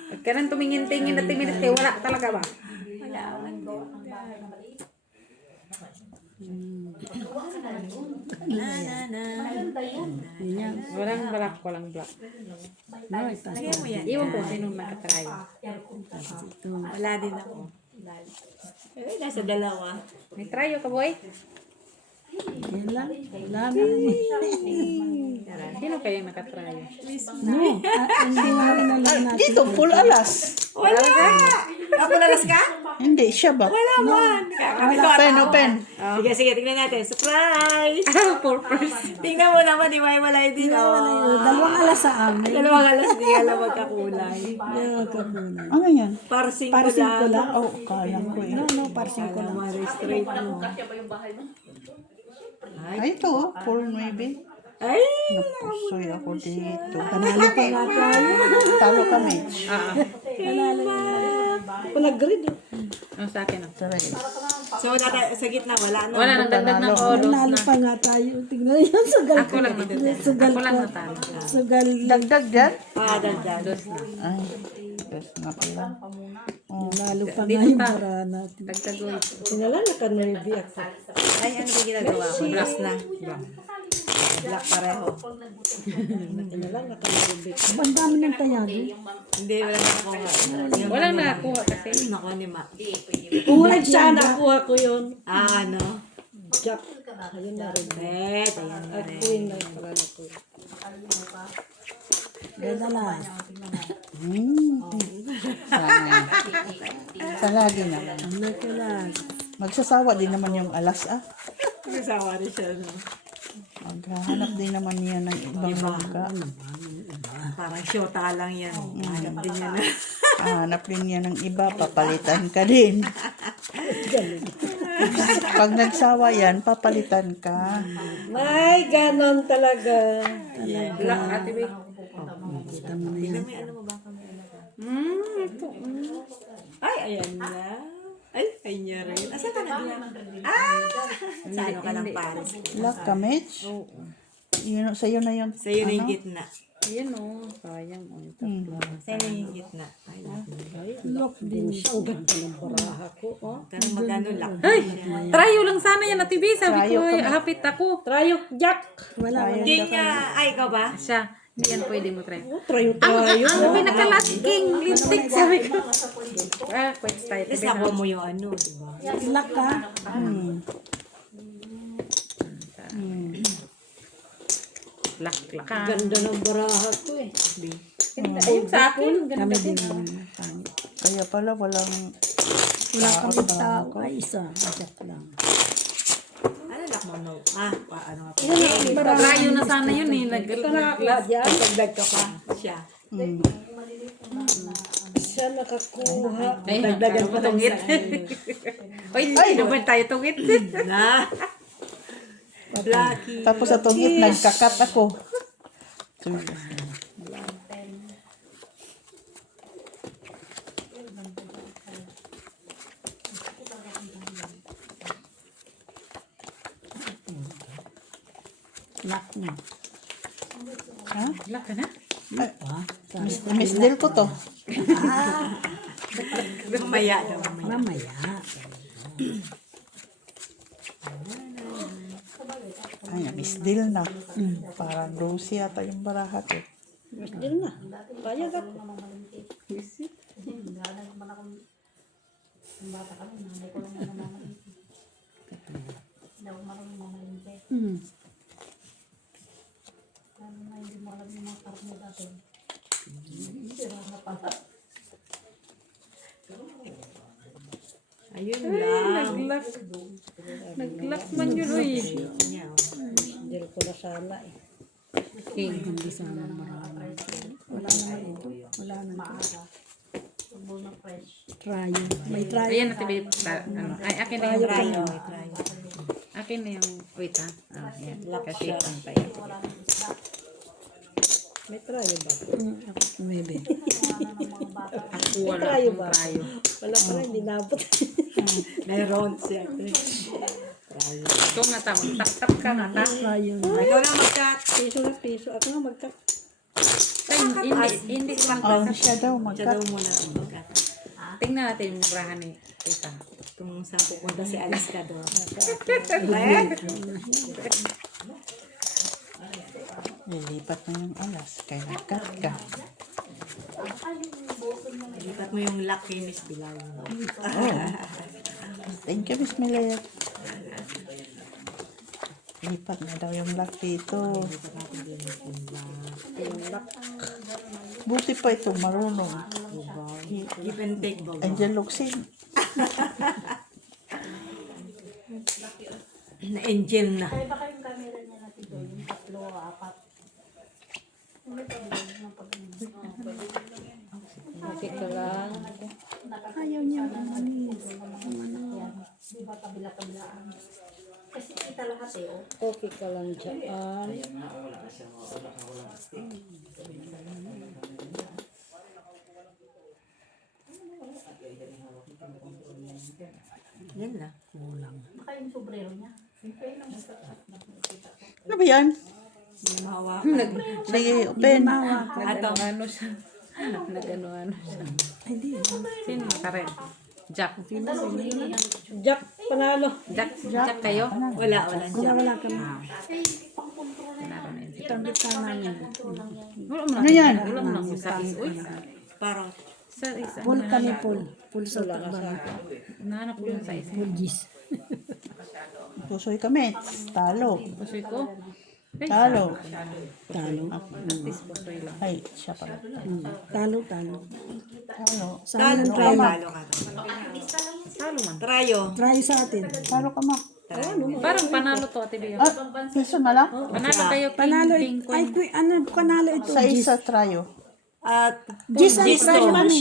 Huwag ka nang tumingin-tingin, Ate Milet. Eh, wala talaga ba? Wala, wala. Yun yan. Walang black, walang black. No, itas Kaya mo yan. Iwan ko sinong nakatry. ito. Wala din ako. Eh, nasa dalawa. May tryo ka, boy? Yan lang. Wala na. Sino kaya nakatry? No, hindi na lang natin. Dito, full alas. Wala! Ako nalas ka? Hindi, siya ba? Wala man. Open. Sige, sige, tingnan natin. Surprise! Purpose. Tingnan mo naman, di ba? Wala din. Dalawang alas sa amin. Dalawang alas, di alam magkakulay. Dalawang kapunan. Ano yan? Parsing ko Parsing ko lang. lang. Oh, kala ko eh. No, parsing ko lang. Alam mo, straight mo. Ay, ito, full maybe. Ay! Napusoy ako dito. Panalo pa nga tayo. Talo kami. Panalo. Wala grade. Ang sa akin. Try. So, wala tayo, sa gitna, wala na. Wala nang dagdag ng olos Panalo na. pa nga tayo. Tingnan yan. Sugal Ako lang natalo. Sugal Ako lang ko. natalo. Sugal. Dagdag dyan? Dagdag. Dos na. Ay, yes na pala. Panalo pa nga yung para natin. Dagdag ulit. Tingnan naka-nervy ako. Ay, ano ba ginagawa mo? Black na. Black pareho. Tingnan naka-nervy. Ang dami ng tayado. Hindi, wala na ako nga. Walang nakakuha kasi. Naku ni Ma. Uy, sana nakuha ko yun. Ano? Jack. Ayun na rin. Bet, ayan na rin. Queen na parang ko. Ganda na. Sana. Sa lagi na. Ano ka lang. Magsasawa din naman yung alas ah. Nasawa rin siya, no? Maghahanap din naman niya ng ibang langka. Parang syota lang yan. Alam din niya na. Hanap din niya ng iba, papalitan ka din. Pag nagsawa yan, papalitan ka. May ganon talaga. Black, Ate Vic. Kita mo na yan. May ano mo ba kami? Ito. Ay, ayan na. Ay, ay niya rin. Asa ka na diyan? Ah! Sa ano ka ng Paris? Lock ka, Mitch? Yun, sa'yo na yun. Sa'yo na yung gitna. Ayan o. Sayang o. Ito. Sa'yo na yung gitna. Ay, Lock din siya. Ang ganda ng baraha ko. Oh. tanong magano lang. Ay! Tryo lang sana yan, Ate Vic. Sabi ko, ay, hapit ako. Trayo, Jack. Wala. Hindi nga. Ay, ikaw ba? Siya. Hindi yan pwede mo try. Trayo, Ang pinaka-lasting lipstick, sabi ko. Quick style. Tapos nakuha mo yung ano, di ba? Lock ka. Black. Ganda ng baraha ko eh. Ayun sa akin. Kami din naman. Kaya pala walang... Wala kami tao. Ay, isa. Jack lang. Ano lang mo, no? Ano nga po? Tryo na sana yun eh. Naglas. Dagdag ka pa. Siya. Siya nakakuha. Ay, dagdagan pa tungit. Oy, hindi naman tayo tungit. Na. Blacky. Tapos sa tungit, nagkakat ako. Lock na. Ha? Black ka na? Miss Del ko to. Mamaya daw. Mamaya. Ay, Miss Del na. Parang rosy yata yung baraha ko. Yun na. Kaya ako. Ayun lang. Nag-lock man yun, uy. Hindi ko na sana eh. King. Hindi sana marami. Wala naman ito. Wala naman ito. Trayo. May trayo. Ayan na, Tibi. Ano? Ay, akin na yung Try. try. Try. Akin na yung, wait ha. Ah, yan. Lock Kasi siya. ang tayo. May trayo ba? Ako, maybe. Ako wala akong trayo. Wala pala, hindi nabot. Meron siya. Ito nga ta, magtap-tap ka nga ta. Ayun. Ikaw na mag-cut. Piso na piso. Ako nga magtak. Ay, hindi lang. Oh, siya daw Siya daw mag-cut. muna mag-cut. Tingnan natin yung murahan ni Tita. Kung saan pupunta si Alice ka doon. Lilipat na yung alas. Kaya nag-cut ka. Lipat mo yung lock kay Miss Bilal. Thank you, Miss Millet. Lipat na daw yung lock dito. Buti pa ito, marunong. Give and take ba? Angel Luxin. Na-angel na. Kaya baka yung camera niya natin doon, yung 3 o 4. May problem ng pag Okay ka lang. Ayaw niya umalis. di ba kabila-kabilaan. Kasi kita lahat eh, oh. Okay ka lang dyan. Yan na. Baka yung sombrero niya. Ano ba yan? Mahawakan. Sige, open. Nag-ano siya. Nag-ano siya. Ay, di. Sino ka rin? Jack. Jack, panalo. Jack kayo? Wala dyan. Wala kami. Meron Ito ang gitna namin. Ano yan? Wala mo lang sa is. Uy, Parang. sa isa. Full kami, full. Full sa takban. Nahanap ko yung sa isa. Full gis. Pusoy kami. Talo. Pusoy ko. Talo. Talo. Pusoy lang. Ay, siya pala. Talo, talo. Talo. Sa amin ang Talo trayo. ka. Talo man. Trayo. Try sa atin. Talo ka ma. Parang panalo to, Ate Bea. Piso na lang? Panalo kayo, Panalo King ito. Ay, ano, panalo ito. Sa isa trayo. At Gis ang trayo kami.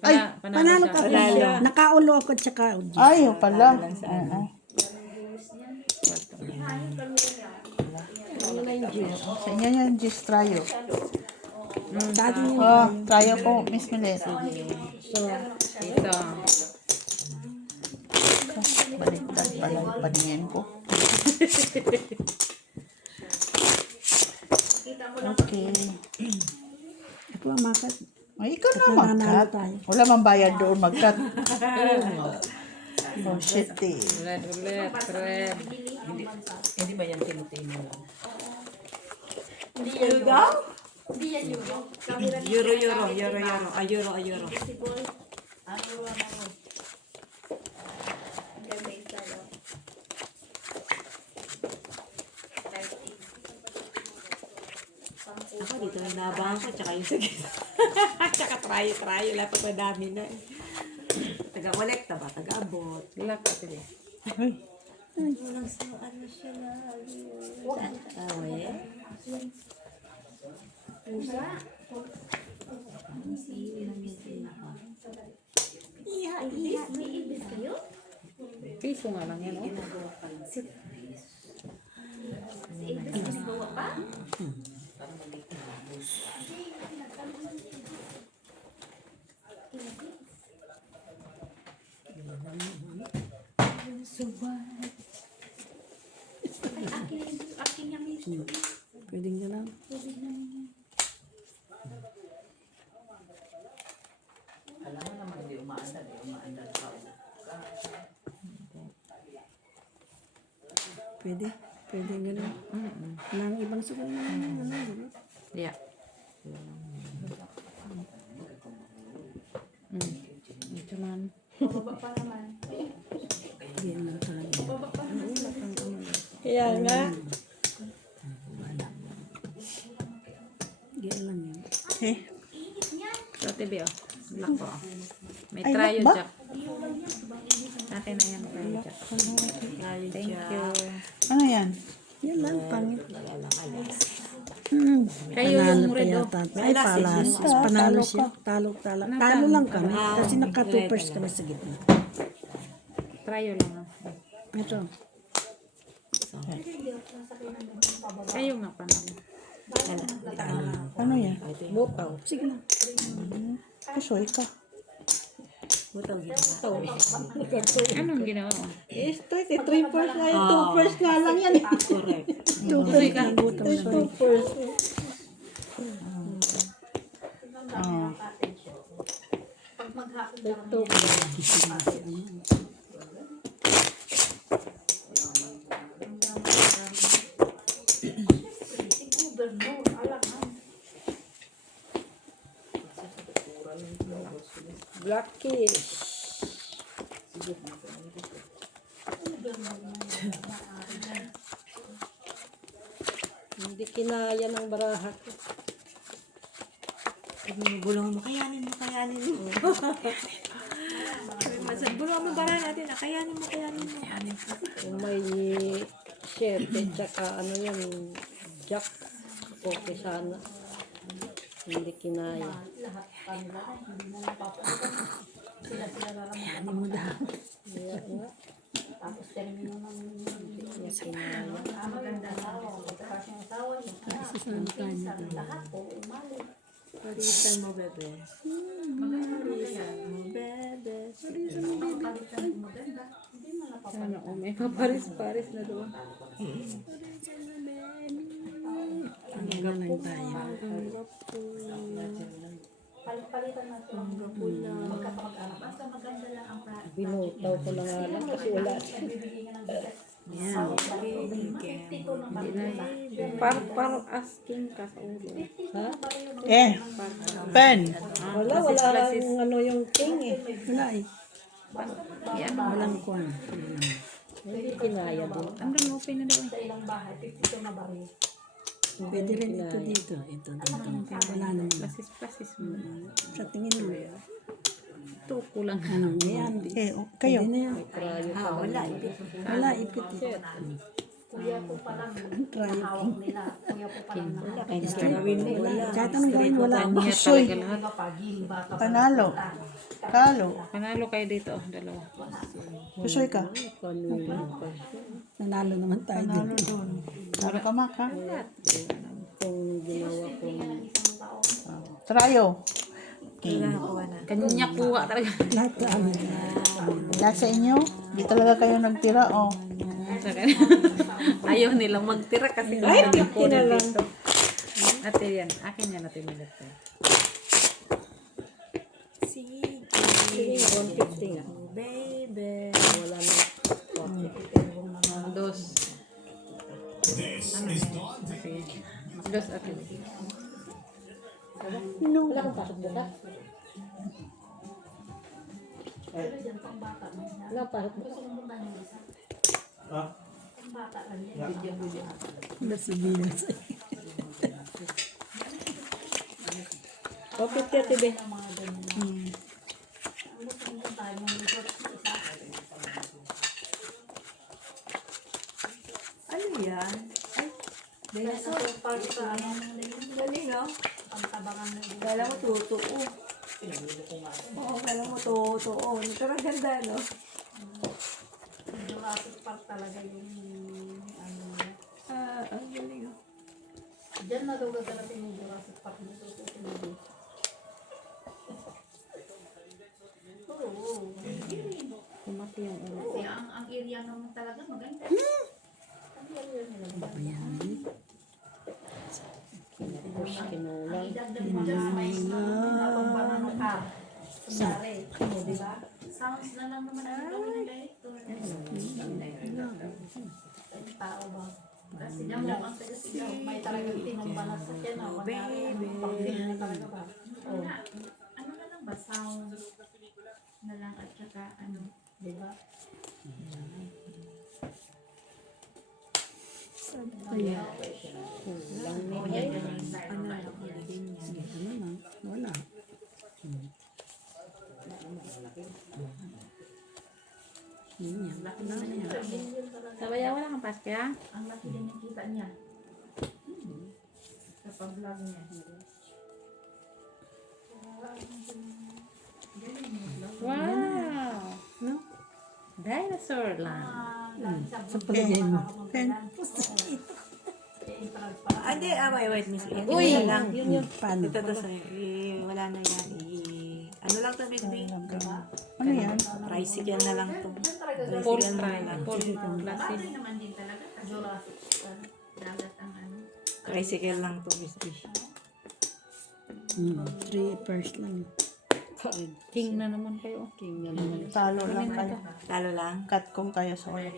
Ay, Panalo ka. Nakaulo ako tsaka gis. ay, yun pala. Oo. Sa inyo yan, Gis trayo. Dati niyo. Oh, trayo po, Miss Millet. Ito. Baliktad pala yung paningin ko. Okay. Ako ang makat. Ay, ikaw na Nananalo mag-cut. tayo. Wala mang bayad doon mag-cut. Oh, shit eh. Ulit. Hindi ba yan tinutino lang? Euro daw? Hindi yan yung camera niya. Euro. Ako dito na nabang ko, tsaka yung sige. Tsaka trayo, lahat pa dami na. Taga-kolekta ba? Taga-abot. Lock, Ate Bea. Ay, May ibis kayo? Piso nga lang yan, oh. Akin yung Pwedeng gano'n. Pwede. Pwede gano'n. Walang ibang sugal na gano'n. Yeah. Ito man. Yan lang talaga. Kaya nga. Yan lang yan. okay. So, Ate Bea, lock ko. May Ay, trayo, lock ba? Jack. Atin na yan, trayo, Jack. Thank you. Ano yan? Yan lang, pangit. Kayo Panalo yung pa red, oh. yata. Ay, palas. Panalo siya. Talo. Talo lang kami. Kasi naka-2 kami sa gitna. Trayo lang, ah. Ito. Kayo nga, panalo. Ano yan? Bukaw. Sige na. Pusoy ka. Anong ginawa mo? Ito, 3 first na yun. 2 first nga lang yan. Correct. Tutoy ka. Gutom na. 2 first. Oh. Pag maghapon na Ito. si Gobernador, alangan. Blackish. Hindi kinaya ng baraha ko. Bulungan mo, kayanin mo. Bulungan mo bara natin, kayanin mo. Kung may shirt at saka ano yun, jack. Okay sana. Hindi kinaya. Ano mo daw? Kaya nga. Tapos termino ng Hindi kinaya. maganda na ako. Tapos yung asawa niya. Kasi sa ano kanya daw. Lahat po, umali. Parisan mo, bebe. Parisan mo, bebe. Palitan mo maganda. Hindi mo Ano, may paparis-paris na doon. Ano na lang tayo. Palitan natin. Magkapag-anak. Basta maganda lang ang pra. Binutaw ko na nga lang kasi wala. Bibigyan nga ng bigas. Yan. 52 ng balik. Parang asking ka sa ulo. Ha? Pen. Wala lang ano yung king eh. Wala eh. Walang kwan. Hindi kinaya doon. Andun open na doon. Sa ilang bahay, 52 na baril. Pwede rin ito dito. Ito dito. Wala naman. Pasis mo. Sa tingin mo. Tuko lang. Ano yan? Kayo. Pwede na yan. Krayo pa lang. Wala ipit eh. Kuya ko pa lang. Try Hawak nila. Kuya ko pa lang. Kahit anong gawin, wala. Kanya Pusoy. talaga lahat. Paging baka. Panalo. Kalo. Panalo kayo dito. Dalawa. Pusoy ka. Nanalo naman tayo Panalo dito. doon. Talo ka, Mak, ha? Kung ginawa ko. Trayo. Kanya kuha talaga. Lahat sa amin. Lahat sa inyo, di talaga kayo nagtira, oh. Ayaw nilang magtira kasi ay, ko na lang. Ate yan. Akin yan natin may dito. Sige. 150 nga. Baby. Wala na. Dos. Ano? Sige. Dos akin. No. Wala kang pasok bukas. Wala pasok bukas. Nasabihin sa'yo. Okay, Ate Be. Ano yan? Ay, dahil sa galing, no? Kala mo totoo. Oo, kala mo totoo. Pero ganda, no? Jurassic Park talaga yung ano. Ang galing, no? Diyan na daw gagalapin yung Jurassic Park dito sa TV. Oo. Kumati yung ulo. Kasi ang area naman talaga maganda. Push kinulang. Idagdag mo dyan sa may napambangan ka. Kunyari, di ba? Sounds na lang naman ang gawin ng director. Tao ba? Kasi niya mo ang taga-sigaw. May talagang tinumbalas sa tiyan. Pag-film na talaga ba? Ano na lang ba? Sound na lang at saka ano. Di ba? Kulang ni Wala. Sabayaw wala kang paskya? Ang laki din yung kita niya. Sa pag-vlog niya. Wow! No? Dinosaur lang. Sa palagay mo. Pen. Hindi, wait, miss. Yan, Uy! yan lang. Paano? Ito to sa'yo. Wala na yan. Ano lang to, Miss B? Ano yan? Tricycle na lang to. Full Tricycle na try. lang. Full klase. naman din talaga. Jurassic dagat ang ano. Tricycle lang to, Miss B. 3 first lang. King na naman kayo. Talo lang kayo. Talo lang. Cut kung kayo sa ulo.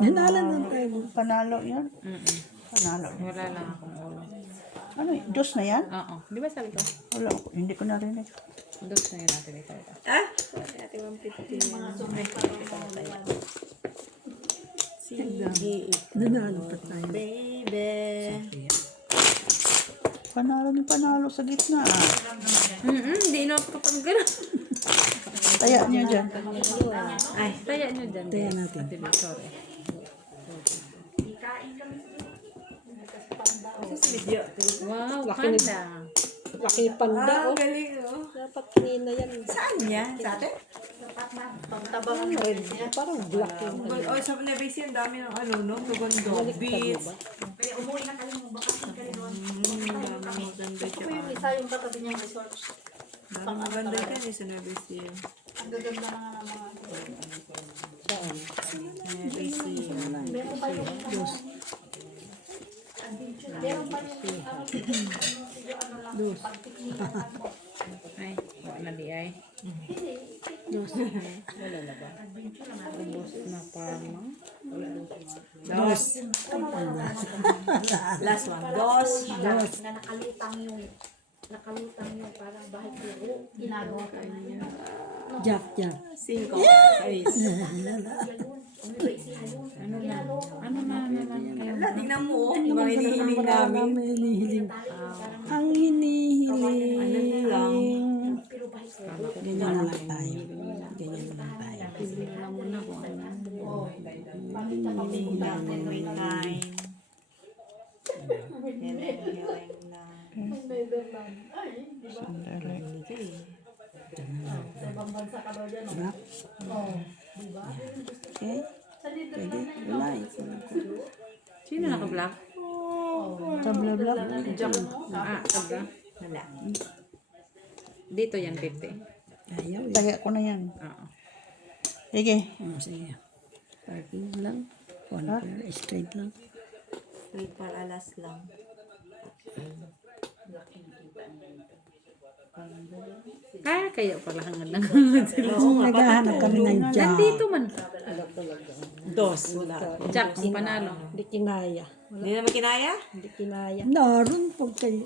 Nanalan lang tayo. Panalo yan. Panalo. Wala lang akong ulo. Ano yun? Dos na yan? Oo. Di ba sabi ko? Wala ako. Hindi ko narinig. Dos na yun natin ito. Ah? Ate 150. Sige. Nanalo pa tayo. Baby. Panalo sa gitna. Hindi na kapag gano'n. Taya niyo dyan. Ay. Taya nyo dyan. Taya natin. Ate Bel, sorry. Video. Wow, panda. Laki panda. Ah, galing oh. Dapat kanina yan. Saan yan? Sa atin? Pangtabang Red. Parang black yung Oh, sa Nevis yan, dami ng ano, no? Tugondo. Beach. Kaya umuwi na kayo mo baka ka rin doon. Dami maganda Ito siya. yung isa yung katabi niyang resort. Dami maganda dyan eh sa Nevis yan. Ang gaganda na nga ng mga. Nevis yan. Meron pa yung adventure. Meron pa yung ano lang. Pagpiknikan mo. Ay, wala na di ay. Wala na ba? Ubus na parang. Dos. Last one. Dos. Na nakalutang yung parang bahay puro. Ginagawa ka niya. Jack. 5. 6. Ano na? Ano na lang kayo? Wala, tingnan mo oh. Yung mga hinihiling namin. Hinihiling. Ang hinihiling. Ganyan na lang tayo. Ganyan na lang tayo. May time. Healing lang. Black. Okay? Pwede. Wala eh. Sino naka-black? Tabla black. Tabla. Wala. Dito yan, 50. Ayaw eh. Taya ko na yan. Oo. Sige. Sige. Parking lang. Corner. Straight lang. Wait for alas lang. Kaya pala hangad lang. Naghahanap kami ng Jack. Nandito man. Dos. Wala. Jack, ang panalo. Hindi kinaya. Hindi naman kinaya? Hindi kinaya. Naroon pag kayo.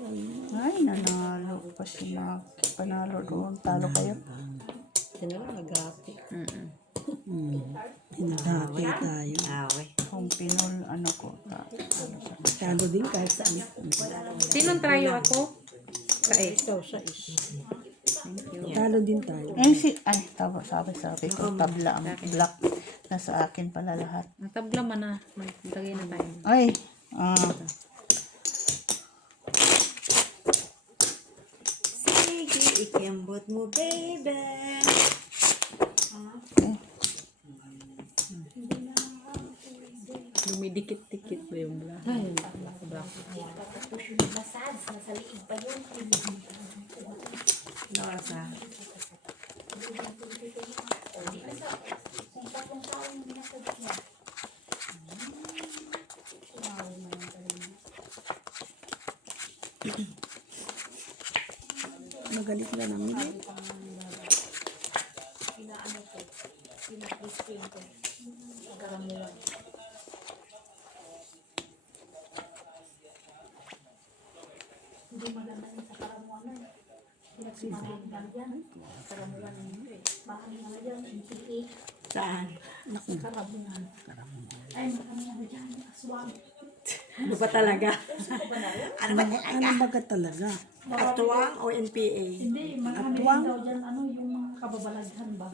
Ay, nanalo pa si Mac. Panalo doon. Talo kayo. Sino lang nag-happy. Hinahati tayo. Awe. Kung pinol, ano ko. Talo din kahit saan. Sinong trayo ako? Ikaw siya is. Talo din tayo. Ay, sabi ko, tabla ang black. Nasa akin pala lahat. Natabla man na. Magtagay na tayo. Ay, Sige, ikembot mo, baby. Dumidikit-dikit ba yung black? Tapos yung massage, nasa liig pa yun. Nasa. Kung tatlong tao yung binasag niya. Magalit na namin. Hindi maganda yun sa karamuanan. Pinagsimahin lang yan. Karamuan yun. Bahay nga yan. NPA. Saan? Karamuan. Ay, marami na dyan. Aswang. Ano ba talaga? Ano ba talaga? Ano baga talaga? Katuwang o NPA? Hindi, marami rin daw dyan. Ano yung mga kababalaghan ba?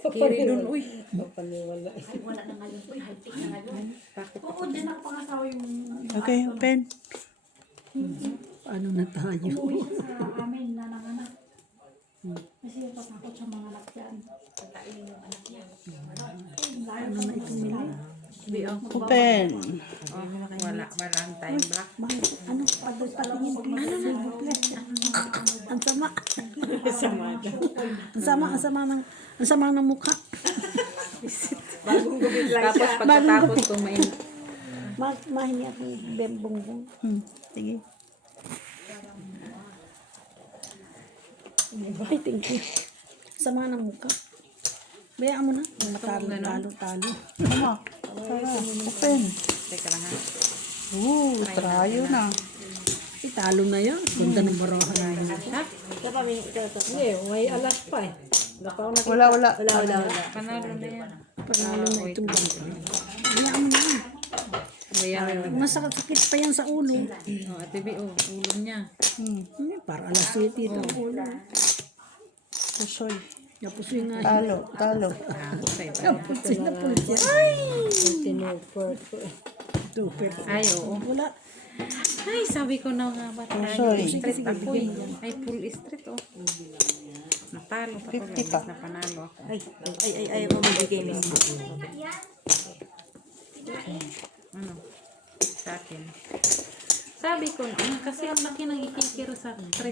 Kiri dun, uy. Papaniwala. Ay, wala na ngayon. Uy, high-tech na ngayon. Oo, din nakapangasawa yung okay, open. Ano na tayo? umuwi siya sa amin na nanganak. Kasi natatakot sa mga anak yan. Pagkainin yung anak niya. Ano na ito nila? Open. Oh, wala ang time block. Bakit? Ano? Patingin, please. Ang sama. Ang sama ng mukha. Bagong gupit lang Tapos siya. pagkatapos kumain. Mahingi akong bembongbong. Sige. Ay, thank you. Sama ng mukha. Bayaan mo na. Talo. Mama, sarap. Open. Teka lang ha. Trayo na. Ay, talo na yan. Ganda ng barahan na yun. Hindi, may alas pa eh. Wala. Panalo na yan. Panalo na itong bangko. Bayaan mo na. Bayaran. Masakit pa yan sa ulo. Oh, Ate B, ulo niya. Para alas 7 ito ang ulo. Pusoy. Tapos yun nga. Talo. Tapos yun na po siya. Super. Ay, oo. Wala. Ay, sabi ko na nga ba tayo. Sorry. Street ako eh. Ay, full street oh. Natalo pa ko. 50 pa. Na panalo ako. Ay, mamibigay mo. Ano? Sa akin. Sabi ko, kasi ang laki ng ikikiro sa akin.